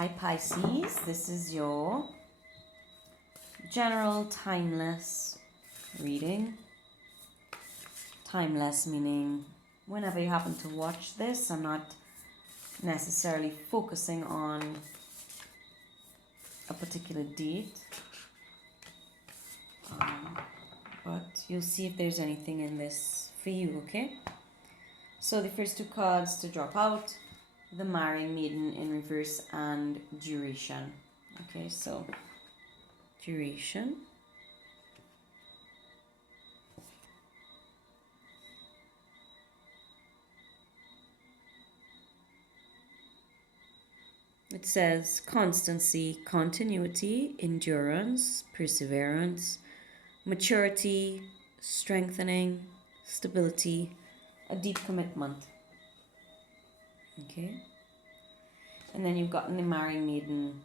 Hi Pisces, this is your general timeless reading. Timeless meaning whenever you happen to watch this. I'm not necessarily focusing on a particular date, but you'll see if there's anything in this for you, okay? So the first two cards to drop out, the Marrying Maiden in reverse and duration. Okay, so duration. It says constancy, continuity, endurance, perseverance, maturity, strengthening, stability, a deep commitment. Okay. And then you've got the Marrying Maiden,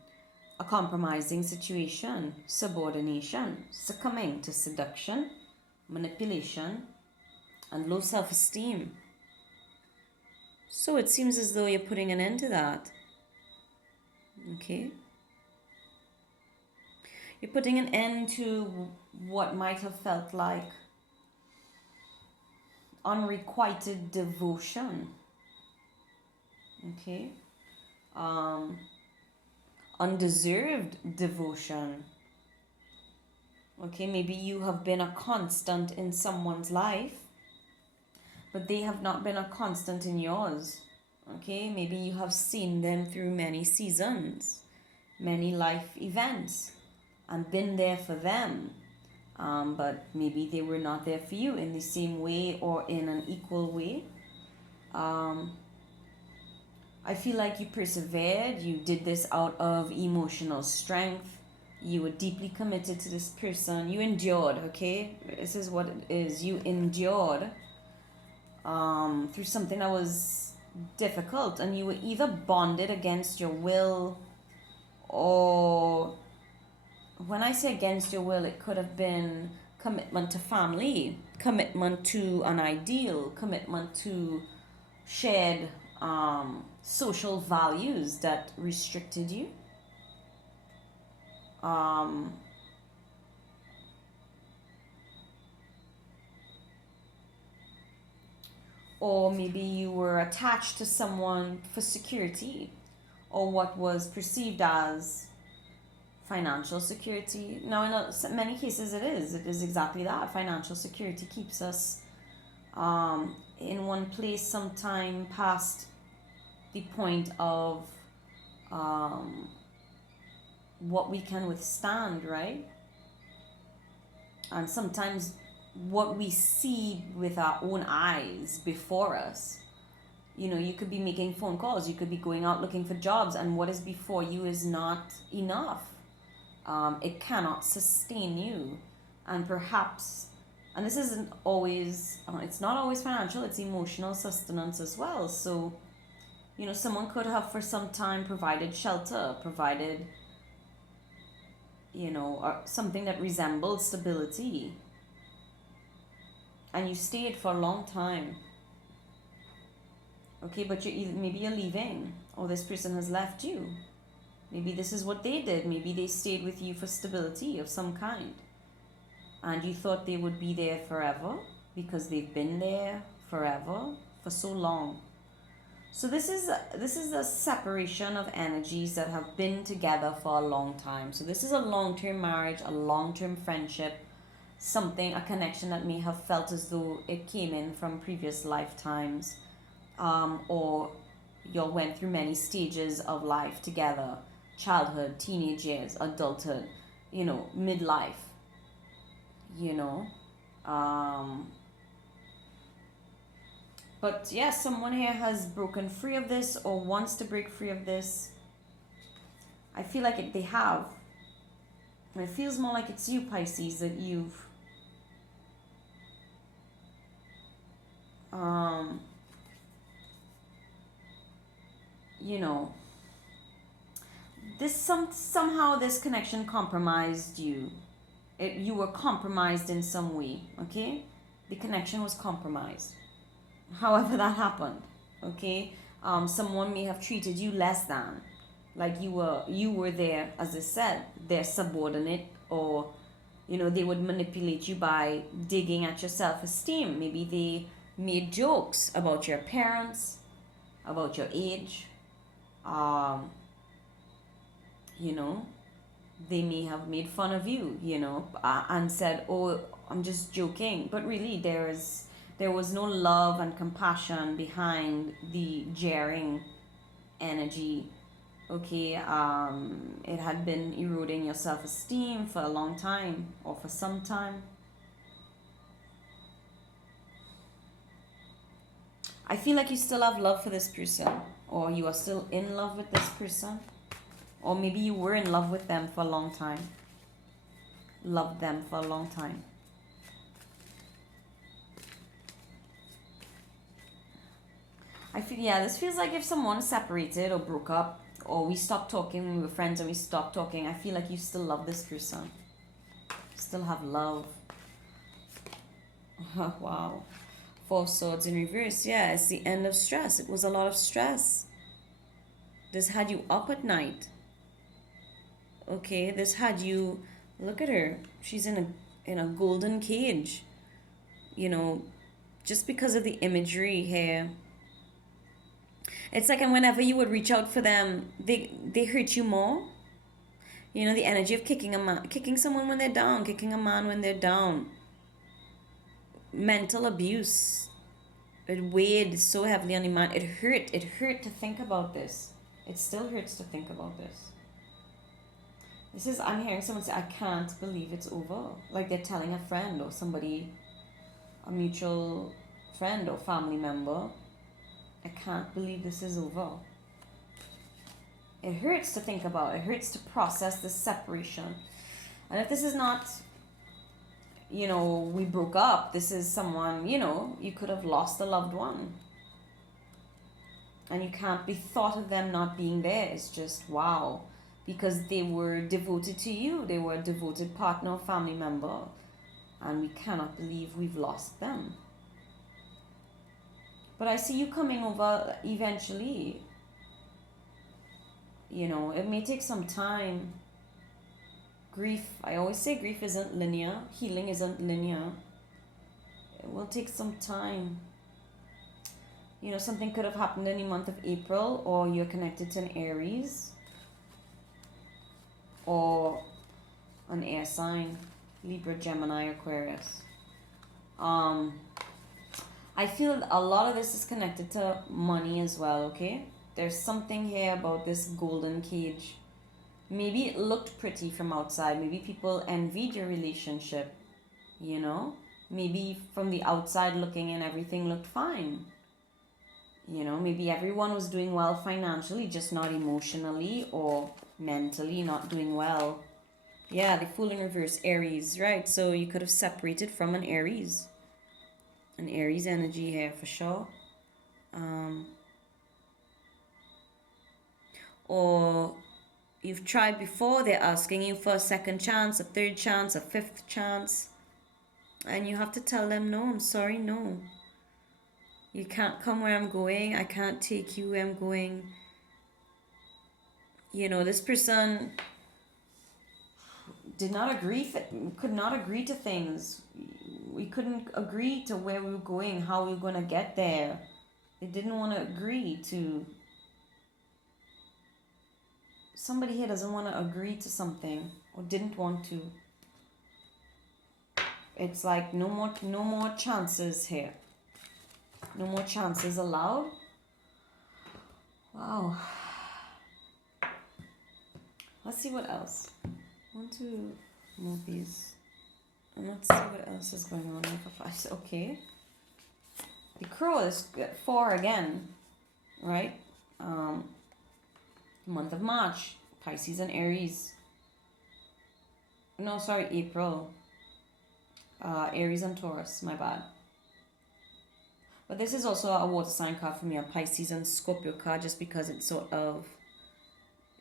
a compromising situation, subordination, succumbing to seduction, manipulation, and low self-esteem. So it seems as though you're putting an end to that. Okay. You're putting an end to what might have felt like unrequited devotion. Okay. Undeserved devotion. Okay, maybe you have been a constant in someone's life, but they have not been a constant in yours. Okay, maybe you have seen them through many seasons, many life events, and been there for them. But maybe they were not there for you in the same way or in an equal way. I feel like you persevered. You did this out of emotional strength. You were deeply committed to this person. You endured, okay? This is what it is. You endured through something that was difficult, and you were either bonded against your will, or when I say against your will, it could have been commitment to family, commitment to an ideal, commitment to shared social values that restricted you. Or maybe you were attached to someone for security, or what was perceived as financial security. Now, in many cases, it is exactly that. Financial security keeps us in one place sometime past the point of what we can withstand, right? And sometimes what we see with our own eyes before us. You know, you could be making phone calls, you could be going out looking for jobs, and what is before you is not enough. It cannot sustain you. And perhaps, and this isn't always, it's not always financial, it's emotional sustenance as well. So, you know, someone could have for some time provided shelter, provided, you know, or something that resembled stability. And you stayed for a long time. Okay, but maybe you're leaving, or this person has left you. Maybe this is what they did. Maybe they stayed with you for stability of some kind. And you thought they would be there forever because they've been there forever for so long. So this is a separation of energies that have been together for a long time. So this is a long-term marriage, a long-term friendship, a connection that may have felt as though it came in from previous lifetimes, or you all went through many stages of life together: childhood, teenage years, adulthood, you know, midlife, you know. But yeah, someone here has broken free of this or wants to break free of this. I feel like they have. It feels more like it's you, Pisces, that you've you know, somehow this connection compromised you. You were compromised in some way, okay? The connection was compromised. However that happened, okay? Someone may have treated you less than. Like you were there, as I said, their subordinate, or they would manipulate you by digging at your self-esteem. Maybe they made jokes about your parents, about your age. Um, you know, they may have made fun of you, and said, "Oh, I'm just joking," but really there was no love and compassion behind the jeering energy. Okay, it had been eroding your self-esteem for a long time, or for some time. I feel like you still have love for this person, or you are still in love with this person, or maybe you were in love with them for a long time, loved them for a long time. I feel, yeah, this feels like if someone separated or broke up, or we stopped talking, we were friends and we stopped talking, I feel like you still love this person. Still have love. Wow. Four of Swords in reverse. Yeah, it's the end of stress. It was a lot of stress. This had you up at night. Okay, this had you, look at her. She's in a golden cage. Just because of the imagery here. It's like, and whenever you would reach out for them, they hurt you more. The energy of kicking someone when they're down, kicking a man when they're down. Mental abuse. It weighed so heavily on the man. It hurt. It hurt to think about this. It still hurts to think about this. I'm hearing someone say, I can't believe it's over. Like they're telling a friend or somebody, a mutual friend or family member, I can't believe this is over. It hurts to think about. It hurts to process this separation. And if this is not, we broke up, this is someone, you could have lost a loved one. And you can't be thought of them not being there. It's just, wow. Because they were devoted to you. They were a devoted partner or family member. And we cannot believe we've lost them. But I see you coming over eventually. It may take some time. Grief, I always say grief isn't linear. Healing isn't linear. It will take some time. Something could have happened in the month of April, or you're connected to an Aries, or an air sign, Libra, Gemini, Aquarius. I feel a lot of this is connected to money as well, okay? There's something here about this golden cage. Maybe it looked pretty from outside. Maybe people envied your relationship, Maybe from the outside looking in, everything looked fine. Maybe everyone was doing well financially, just not emotionally or mentally not doing well. Yeah, the Fool in reverse, Aries, right? So you could have separated from an Aries. An Aries energy here for sure. Or you've tried before, they're asking you for a second chance, a third chance, a fifth chance. And you have to tell them, no, I'm sorry, no. You can't come where I'm going. I can't take you where I'm going. This person could not agree to things. We couldn't agree to where we were going, how we were going to get there. They didn't want to agree to. Somebody here doesn't want to agree to something, or didn't want to. It's like no more chances here. No more chances allowed. Wow. Let's see what else. I want to move these. And let's see what else is going on with okay. The Crow is 4 again, right? Month of March, Pisces and Aries. No, sorry, April. Aries and Taurus, my bad. But this is also a water sign card for me, a Pisces and Scorpio card, just because it's sort of,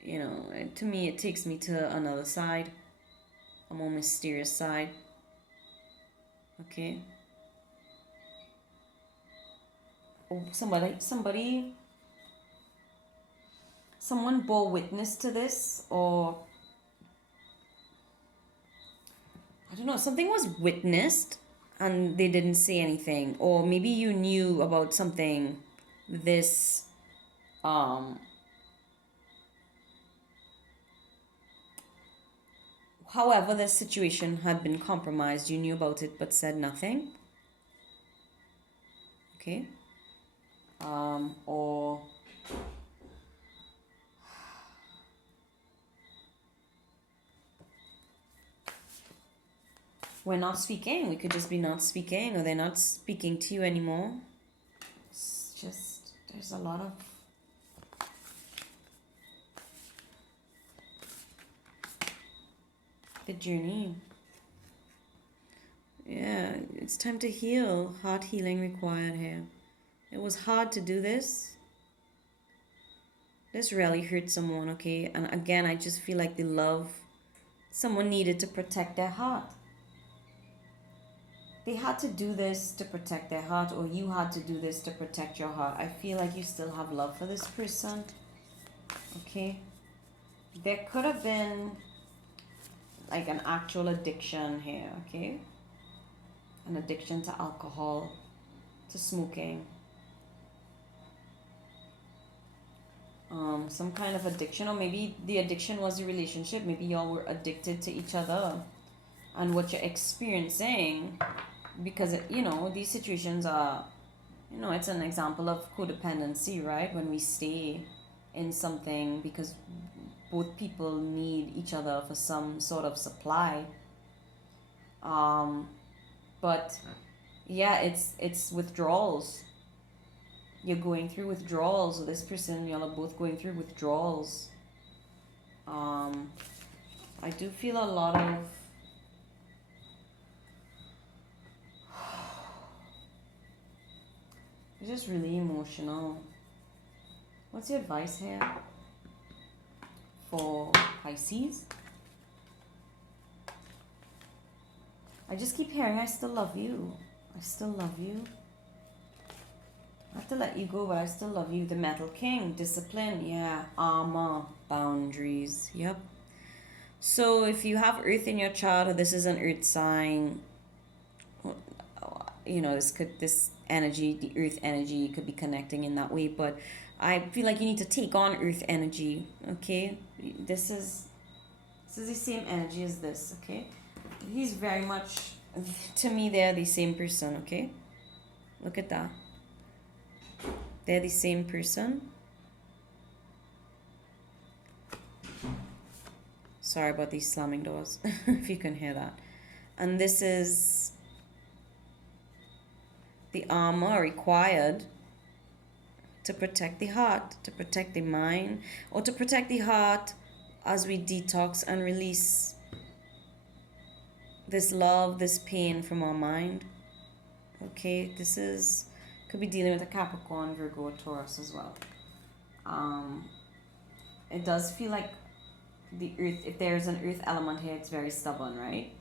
to me, it takes me to another side, a more mysterious side. Okay. Oh, somebody someone bore witness to this, or I don't know, something was witnessed and they didn't say anything, or maybe you knew about something this um however the situation had been compromised, you knew about it but said nothing. Okay. Or we're not speaking. We could just be not speaking, or they're not speaking to you anymore. It's just, there's a lot of the journey. Yeah, it's time to heal. Heart healing required here. It was hard to do this. This really hurt someone, okay? And again, I just feel like the love, someone needed to protect their heart. They had to do this to protect their heart, or you had to do this to protect your heart. I feel like you still have love for this person, okay? There could have been like an actual addiction here, okay? An addiction to alcohol, to smoking. Some kind of addiction, or maybe the addiction was the relationship. Maybe y'all were addicted to each other, and what you're experiencing, because these situations are, it's an example of codependency, right? When we stay in something because both people need each other for some sort of supply. But yeah, it's withdrawals. You're going through withdrawals, or this person, y'all are both going through withdrawals. I do feel a lot of you're just really emotional. What's your advice here for Pisces? I just keep hearing, I still love you. I still love you. I have to let you go, but I still love you. The Metal King, discipline, yeah, armor, boundaries, yep. So if you have Earth in your chart, or this is an Earth sign, this energy, the Earth energy, could be connecting in that way. But I feel like you need to take on Earth energy. Okay, this is the same energy as this. Okay, he's very much, to me, they're the same person. Okay, look at that. They're the same person. Sorry about these slamming doors, if you can hear that. And this is the armor required to protect the heart, to protect the mind, or to protect the heart as we detox and release this love, this pain from our mind. Okay, this is, could be dealing with a Capricorn, Virgo, Taurus as well. It does feel like the earth, if there's an earth element here, it's very stubborn, right?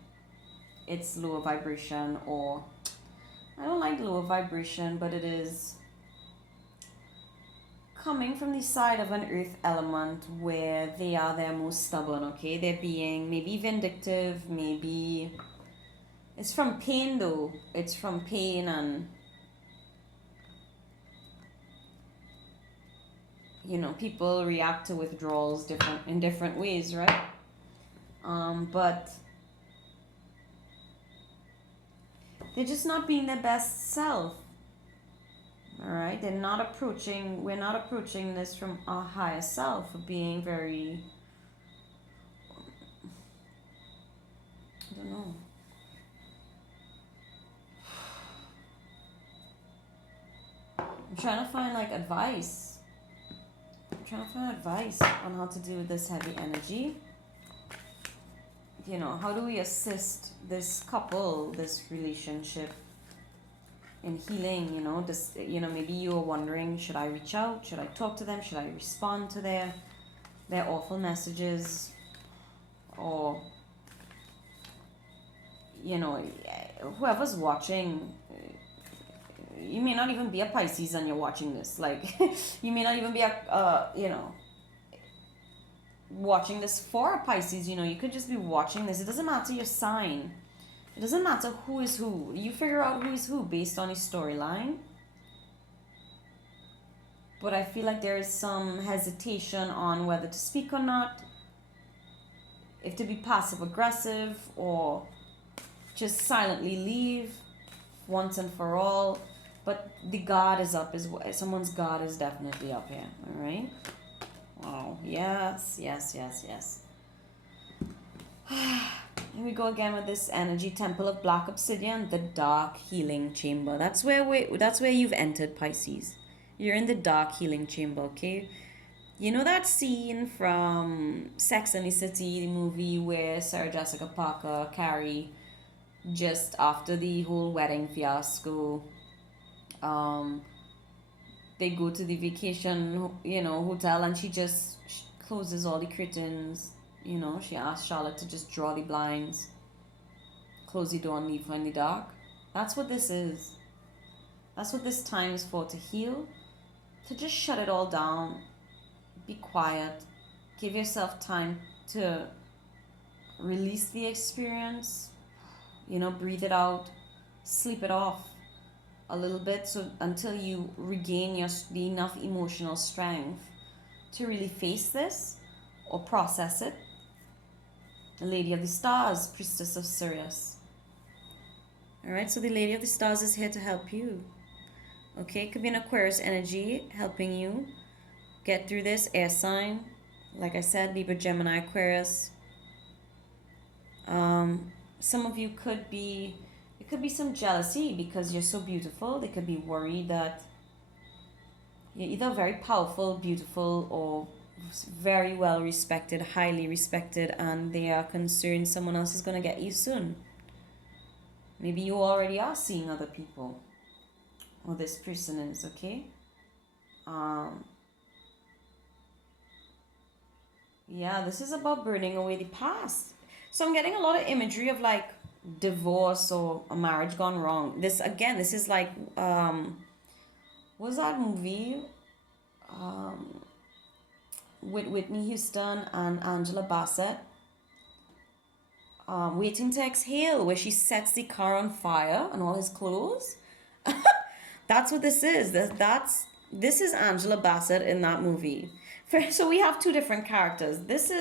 It's lower vibration, or I don't like lower vibration, but it is coming from the side of an earth element where they are their most stubborn, okay? They're being maybe vindictive, maybe it's from pain though. It's from pain, and people react to withdrawals in different ways, right? But they're just not being their best self. All right, we're not approaching this from our higher self, of being very, I don't know. I'm trying to find advice. On how to deal with this heavy energy. How do we assist this couple, this relationship, in healing? Maybe you are wondering, should I reach out? Should I talk to them? Should I respond to their awful messages? Or, whoever's watching, you may not even be a Pisces and you're watching this. You may not even be watching this for Pisces. You know, you could just be watching this. It doesn't matter your sign. It doesn't matter who is who. You figure out who is who based on his storyline. But I feel like there is some hesitation on whether to speak or not, if to be passive aggressive or just silently leave once and for all. But the guard is up, is someone's guard is definitely up here. All right. Wow. Yes. Here we go again with this energy. Temple of Black Obsidian, the dark healing chamber. That's where you've entered, Pisces. You're in the dark healing chamber, okay? You know that scene from Sex and the City, the movie where Sarah Jessica Parker, Carrie, just after the whole wedding fiasco, they go to the vacation, hotel, and she closes all the curtains. She asks Charlotte to just draw the blinds, close the door, and leave her in the dark. That's what this is. That's what this time is for, to heal, to just shut it all down, be quiet, give yourself time to release the experience, breathe it out, sleep it off a little bit, so until you regain enough emotional strength to really face this or process it. The Lady of the Stars, Priestess of Sirius. Alright, so the Lady of the Stars is here to help you. Okay, could be an Aquarius energy helping you get through this. Air sign, like I said, Libra, Gemini, Aquarius. Some of you it could be some jealousy because you're so beautiful. They could be worried that you're either very powerful, beautiful, or very well respected, highly respected, and they are concerned someone else is going to get you soon. Maybe you already are seeing other people, or this person is, okay? Yeah, this is about burning away the past. So I'm getting a lot of imagery of like divorce or a marriage gone wrong. This is like, what's that movie? With Whitney Houston and Angela Bassett. Waiting to Exhale, where she sets the car on fire and all his clothes. That's what this is. This is Angela Bassett in that movie. So we have two different characters. This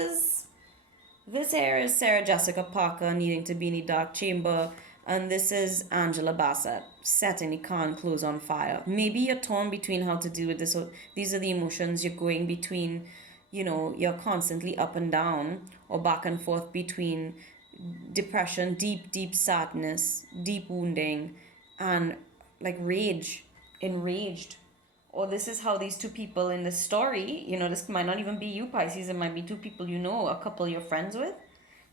here is Sarah Jessica Parker needing to be in the dark chamber, and this is Angela Bassett setting the car and clothes on fire. Maybe you're torn between how to deal with this. These are the emotions you're going between. You're constantly up and down or back and forth between depression, deep sadness, deep wounding, and like enraged. Or this is how these two people in the story, this might not even be you, Pisces, it might be two people a couple you're friends with.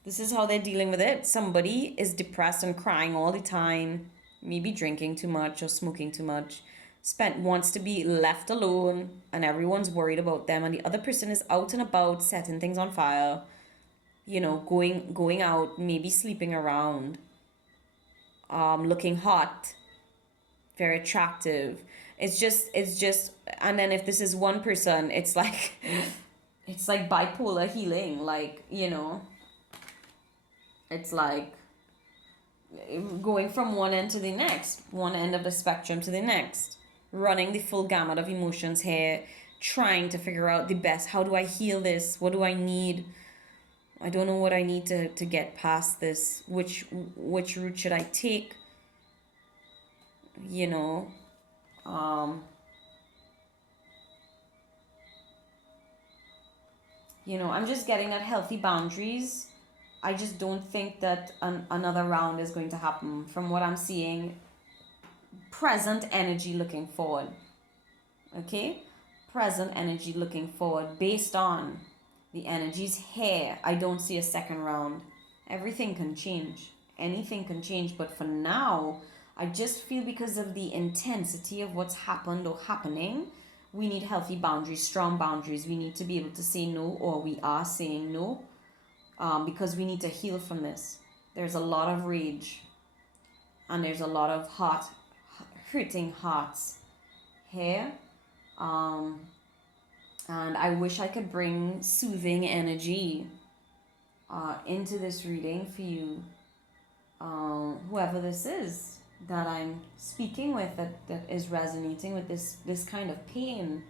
This is how they're dealing with it. Somebody is depressed and crying all the time, maybe drinking too much or smoking too much, wants to be left alone, and everyone's worried about them, and the other person is out and about setting things on fire, going out, maybe sleeping around, looking hot, very attractive. It's just, and then if this is one person, it's like bipolar healing, it's like going from one end to the next, one end of the spectrum to the next, running the full gamut of emotions here, trying to figure out the best, how do I heal this? What do I need? I don't know what I need to get past this. Which route should I take? I'm just getting at healthy boundaries. I just don't think that another round is going to happen from what I'm seeing. Present energy looking forward. Okay? Present energy looking forward based on the energies here. I don't see a second round. Everything can change. Anything can change. But for now, I just feel because of the intensity of what's happened or happening, we need healthy boundaries, strong boundaries. We need to be able to say no, or we are saying no, because we need to heal from this. There's a lot of rage, and there's a lot of hurting hearts here. And I wish I could bring soothing energy into this reading for you, whoever this is that I'm speaking with, that is resonating with this kind of pain.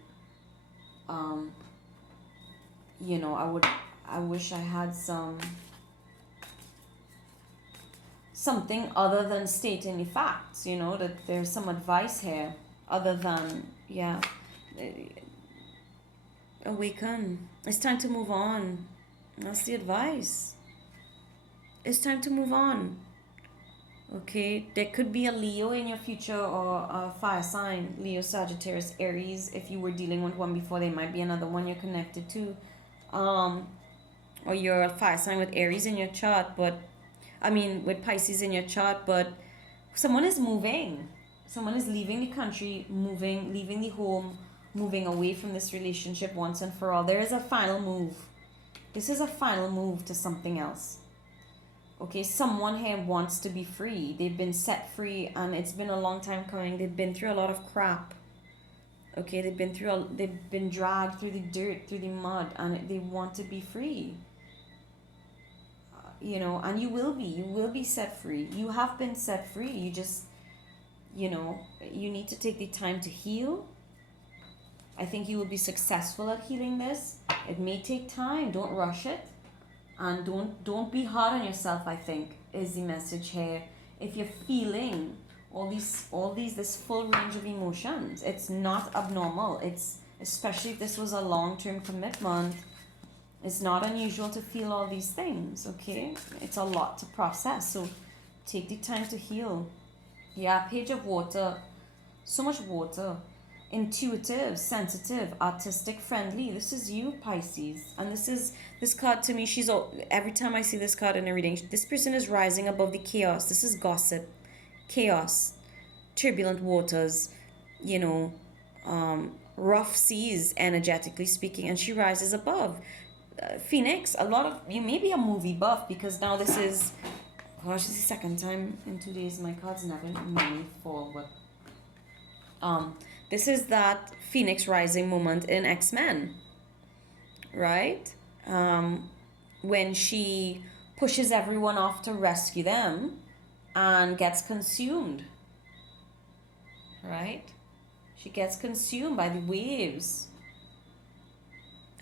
You know, I wish I had something other than stating the facts, you know, that there's some advice here other than, awaken. It's time to move on. That's the advice. It's time to move on. Okay, there could be a Leo in your future, or a fire sign, Leo, Sagittarius, Aries. If you were dealing with one before, there might be another one you're connected to. Or you're a fire sign with Aries in your chart, with Pisces in your chart, but someone is moving. Someone is leaving the country, leaving the home, moving away from this relationship once and for all. There is a final move. This is a final move to something else. Okay, someone here wants to be free. They've been set free, and it's been a long time coming. They've been through a lot of crap. Okay, they've been dragged through the dirt, through the mud, and they want to be free. And you will be set free. You have been set free. You just, you need to take the time to heal. I think you will be successful at healing this. It may take time. Don't rush it. And don't be hard on yourself, I think, is the message here. If you're feeling this full range of emotions, it's not abnormal. It's, especially if this was a long-term commitment, it's not unusual to feel all these things, okay? It's a lot to process, so take the time to heal. Yeah, Page of Water. So much water. Intuitive, sensitive, artistic, friendly. This is you, Pisces. And this card to me, every time I see this card in a reading, this person is rising above the chaos. This is gossip, chaos, turbulent waters, rough seas, energetically speaking, and she rises above. Phoenix, you may be a movie buff, because now this is the second time in 2 days my cards never made fall, but this is that Phoenix rising moment in X-Men, right? When she pushes everyone off to rescue them and gets consumed, right? She gets consumed by the waves.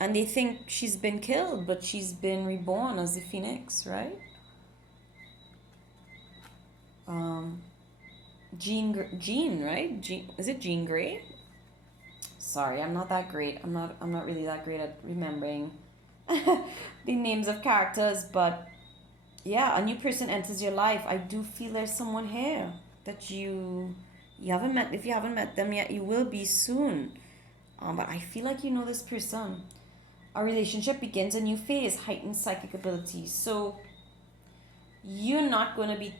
And they think she's been killed, but she's been reborn as the Phoenix, right? Jean, right? Is it Jean Grey? Sorry, I'm not that great. I'm not really that great at remembering the names of characters, but yeah, a new person enters your life. I do feel there's someone here that you haven't met. If you haven't met them yet, you will be soon. But I feel like you know this person. A relationship begins a new phase, heightened psychic abilities. So you're not going to be,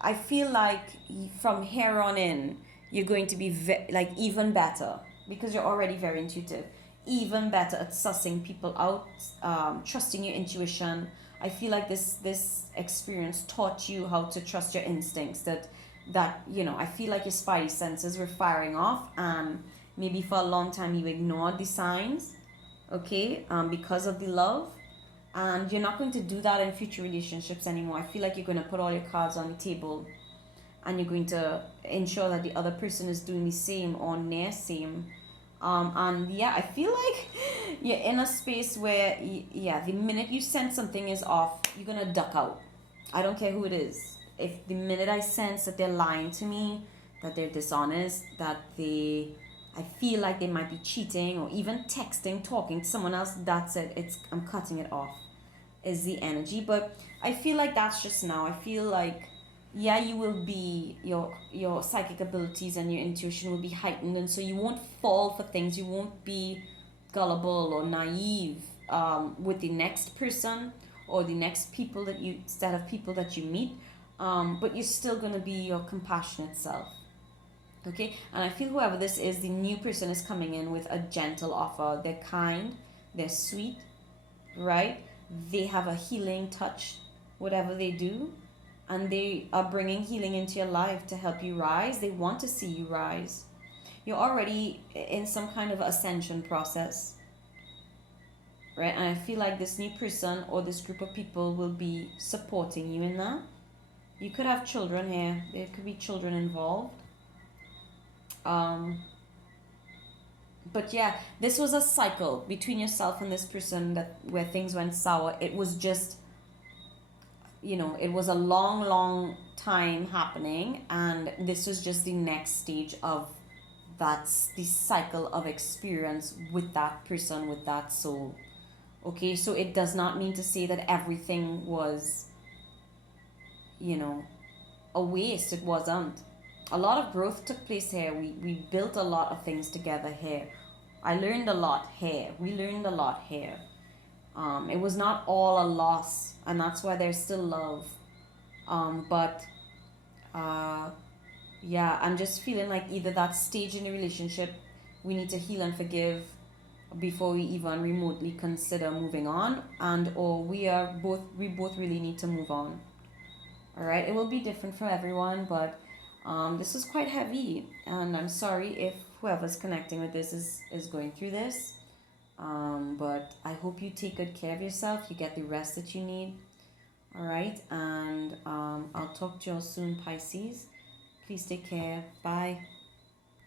I feel like from here on in, you're going to be even better, because you're already very intuitive, even better at sussing people out, trusting your intuition. I feel like this experience taught you how to trust your instincts, that I feel like your spidey senses were firing off, and maybe for a long time you ignored the signs, okay, because of the love. And you're not going to do that in future relationships anymore. I feel like you're going to put all your cards on the table, and you're going to ensure that the other person is doing the same or near same. And yeah, I feel like you're in a space where, the minute you sense something is off, you're going to duck out. I don't care who it is. If the minute I sense that they're lying to me, that they're dishonest, that I feel like they might be cheating, or even texting, talking to someone else, that's it. I'm cutting it off, is the energy. But I feel like that's just now. I feel like, you will be, your psychic abilities and your intuition will be heightened, and so you won't fall for things. You won't be gullible or naive with the next person or the next set of people that you meet. But you're still going to be your compassionate self. Okay, and I feel whoever this is, the new person is coming in with a gentle offer. They're kind, they're sweet, right? They have a healing touch, whatever they do, and they are bringing healing into your life to help you rise. They want to see you rise. you're already in some kind of ascension process, right? And I feel like this new person or this group of people will be supporting you in that. You could have children here. There could be children involved. But yeah, this was a cycle between yourself and this person that where things went sour. It was just, it was a long time happening, and this was just the next stage of that's the cycle of experience with that person, with that soul. Okay, so it does not mean to say that everything was, a waste. It wasn't. A lot of growth took place here. We built a lot of things together here. I learned a lot here. We learned a lot here. It was not all a loss, and that's why there's still love. But yeah, I'm just feeling like either that stage in the relationship, we need to heal and forgive before we even remotely consider moving on, and or we both really need to move on. All right, it will be different for everyone, but this is quite heavy, and I'm sorry if whoever's connecting with this is going through this. But I hope you take good care of yourself. You get the rest that you need. All right, and I'll talk to you all soon, Pisces. Please take care. Bye.